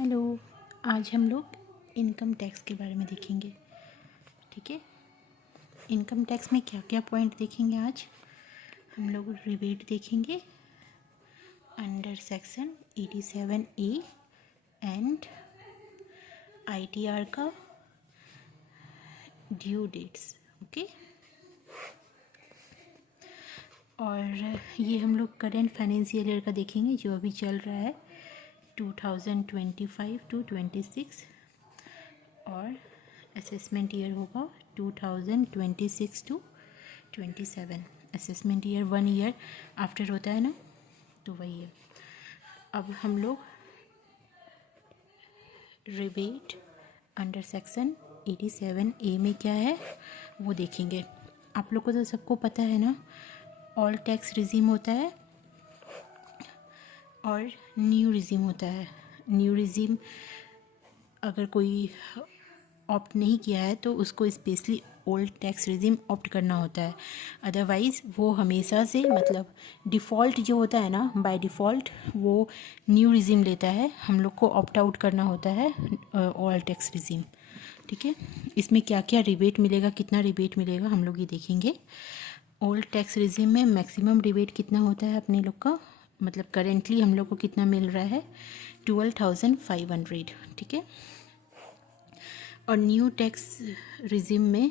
Hello. आज हम लोग इनकम टैक्स के बारे में देखेंगे। ठीक है, इनकम टैक्स में क्या क्या पॉइंट देखेंगे आज हम लोग। रिबेट देखेंगे under section 87A and ITR का ड्यू डेट्स। ओके, और ये हम लोग करेंट फाइनेंशियल ईयर का देखेंगे जो अभी चल रहा है 2025 to 26, और असेसमेंट ईयर होगा 2026 to 27। Assessment year 1 year after होता है ना, तो वही है। अब हम लोग रिबेट अंडर सेक्शन 87A में क्या है वो देखेंगे। आप लोग को तो सबको पता है ना, ऑल टैक्स रिजीम होता है और न्यू रिजीम होता है। न्यू रिजीम अगर कोई ऑप्ट नहीं किया है तो उसको specially old tax regime opt करना होता है, अदरवाइज़ वो हमेशा से मतलब डिफ़ॉल्ट जो होता है ना, बाय डिफ़ॉल्ट वो न्यू रिजीम लेता है। हम लोग को ऑप्ट आउट करना होता है ओल्ड टैक्स रिजीम। ठीक है, इसमें क्या क्या रिबेट मिलेगा, कितना रिबेट मिलेगा हम लोग ये देखेंगे। ओल्ड टैक्स रिजीम में मैक्सिमम रिबेट कितना होता है अपने लोग का, मतलब करेंटली हम लोग को कितना मिल रहा है 12,500। ठीक है, और न्यू टैक्स रिजीम में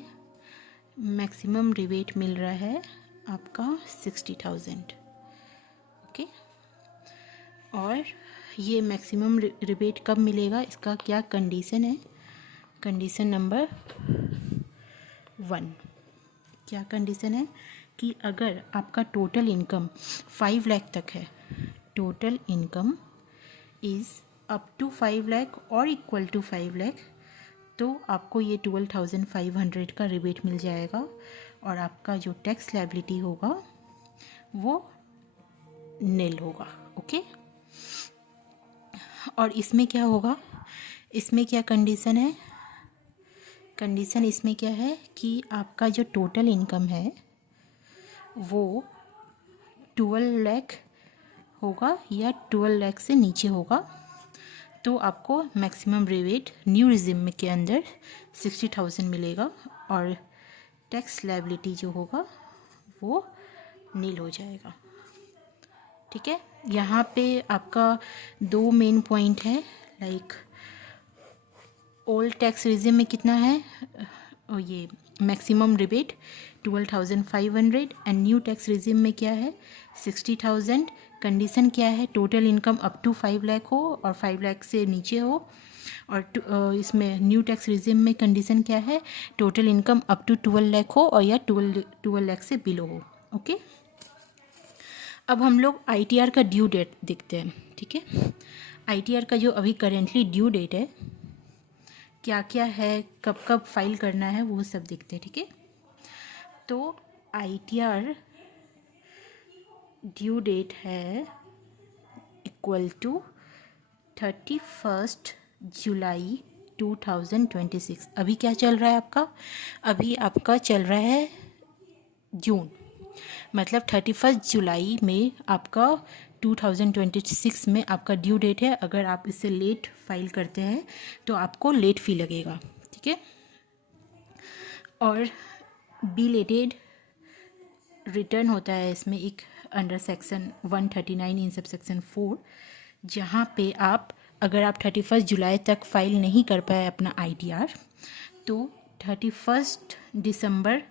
मैक्सिमम रिबेट मिल रहा है आपका 60,000। ओके, और ये मैक्सिमम रिबेट कब मिलेगा, इसका क्या कंडीशन है। कंडीशन नंबर 1, क्या कंडीशन है कि अगर आपका टोटल इनकम 5 लाख तक है, total income is up to 5 lakh और इक्वल टू 5 लाख, तो आपको ये 12,500 का रिबेट मिल जाएगा और आपका जो टैक्स लायबिलिटी होगा वो नील होगा। ओके, और इसमें क्या होगा, इसमें क्या कंडीशन है। कंडीशन इसमें क्या है कि आपका जो टोटल इनकम है वो 12 लाख होगा या 12 लाख से नीचे होगा, तो आपको मैक्सिमम रिबेट न्यू रिजीम में के अंदर 60,000 मिलेगा और टैक्स लायबिलिटी जो होगा वो नील हो जाएगा। ठीक है, यहाँ पे आपका 2 मेन पॉइंट है, लाइक ओल्ड टैक्स रिजीम में कितना है, ये maximum rebate 12,500 and new tax regime में क्या है 60,000। कंडीशन क्या है, total income up to 5 lakh हो और 5 लाख से नीचे हो, और इसमें न्यू टैक्स रिजीम में कंडीशन क्या है, total income up to 12 lakh हो और या 12 लाख से बिलो हो। ओके, अब हम लोग ITR का ड्यू डेट देखते हैं। ठीक है, ITR का जो अभी करेंटली ड्यू डेट है, क्या क्या है, कब कब फाइल करना है, वो सब देखते हैं। ठीक है, तो ITR ड्यू डेट है इक्वल टू 31 जुलाई 2026। अभी क्या चल रहा है आपका, अभी आपका चल रहा है जून, मतलब 31 जुलाई में आपका 2026 में आपका ड्यू डेट है। अगर आप इससे लेट फाइल करते हैं तो आपको लेट फी लगेगा। ठीक है, और बिलेटेड रिटर्न होता है इसमें एक अंडर सेक्शन 139 इन सब सेक्शन 4, जहाँ पे आप अगर आप 31 जुलाई तक फाइल नहीं कर पाए अपना ITR तो 31 दिसंबर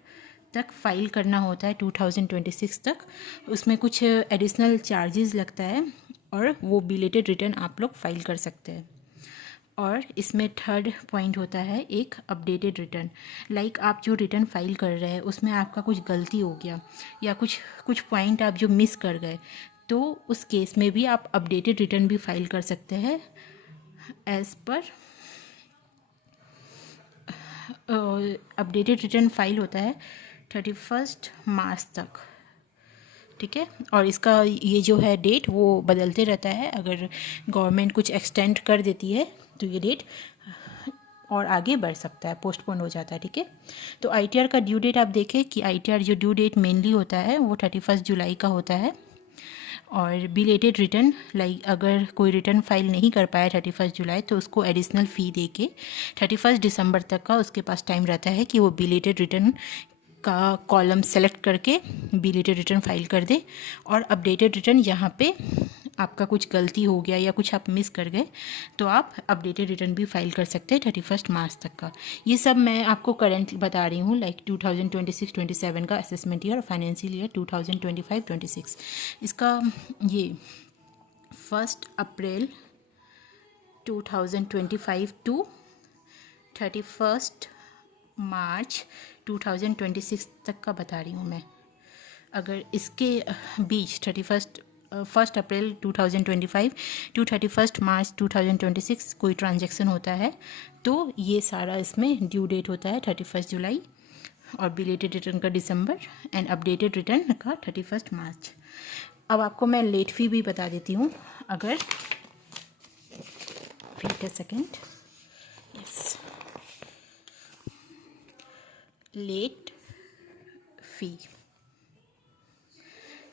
तक फाइल करना होता है 2026 तक। उसमें कुछ एडिशनल चार्जेस लगता है और वो बिलेटेड रिटर्न आप लोग फाइल कर सकते हैं। और इसमें थर्ड पॉइंट होता है एक अपडेटेड रिटर्न, लाइक आप जो रिटर्न फाइल कर रहे हैं उसमें आपका कुछ गलती हो गया या कुछ पॉइंट आप जो मिस कर गए, तो उस केस में भी आप अपडेटेड रिटर्न भी फाइल कर सकते हैं as per updated return file होता है 31 मार्च तक। ठीक है, और इसका ये जो है डेट वो बदलते रहता है, अगर गवर्नमेंट कुछ एक्सटेंड कर देती है तो ये डेट और आगे बढ़ सकता है, पोस्टपोन हो जाता है। ठीक है, तो ITR का ड्यू डेट आप देखें कि ITR जो ड्यू डेट मेनली होता है वो 31 जुलाई का होता है, और बिलेटेड रिटर्न लाइक अगर कोई रिटर्न फाइल नहीं कर पाया 31 जुलाई तो उसको एडिशनल फ़ी दे के 31 दिसंबर तक का उसके पास टाइम रहता है कि वो बिलेटेड रिटर्न का कॉलम सेलेक्ट करके बिलेटेड रिटर्न फाइल कर दे। और अपडेटेड रिटर्न यहाँ पे आपका कुछ गलती हो गया या कुछ आप मिस कर गए तो आप अपडेटेड रिटर्न भी फाइल कर सकते हैं 31 मार्च तक का। ये सब मैं आपको करंट बता रही हूँ लाइक 2026-27 का असेसमेंट ईयर और फाइनेंशियल ईयर 2025-26। इसका ये 1 अप्रैल 2025 टू 31 मार्च 2026 तक का बता रही हूँ मैं। अगर इसके बीच 1 अप्रैल 2025 टू 31 मार्च 2026 कोई ट्रांजैक्शन होता है तो ये सारा इसमें ड्यू डेट होता है 31 जुलाई और बिलेटेड रिटर्न का दिसंबर एंड अपडेटेड रिटर्न का 31 मार्च। अब आपको मैं लेट फ़ी भी बता देती हूँ। अगर wait a second, yes, late fee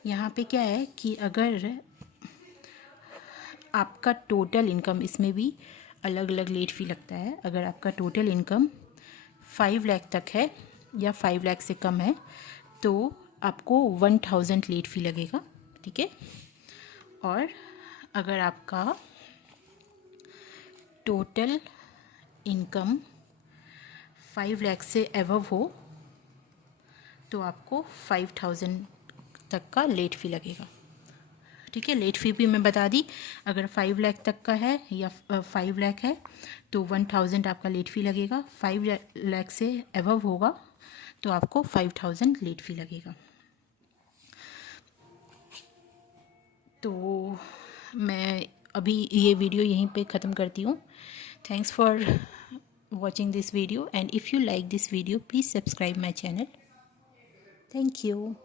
यहाँ पे क्या है कि अगर आपका टोटल इनकम, इसमें भी अलग अलग लेट फ़ी लगता है। अगर आपका टोटल इनकम 5 लाख तक है या 5 लाख से कम है तो आपको 1000 लेट फ़ी लगेगा, ठीक है। और अगर आपका टोटल इनकम 5 लाख से एबव हो तो आपको 5000 तक का लेट फ़ी लगेगा, ठीक है। लेट फ़ी भी मैं बता दी। अगर 5 लाख तक का है या 5 लाख है तो 1000 आपका लेट फ़ी लगेगा। 5 लाख से एबव होगा तो आपको 5000 लेट फ़ी लगेगा। तो मैं अभी ये वीडियो यहीं पे ख़त्म करती हूँ। Thanks for watching this video and if you like this video please subscribe my channel. Thank you.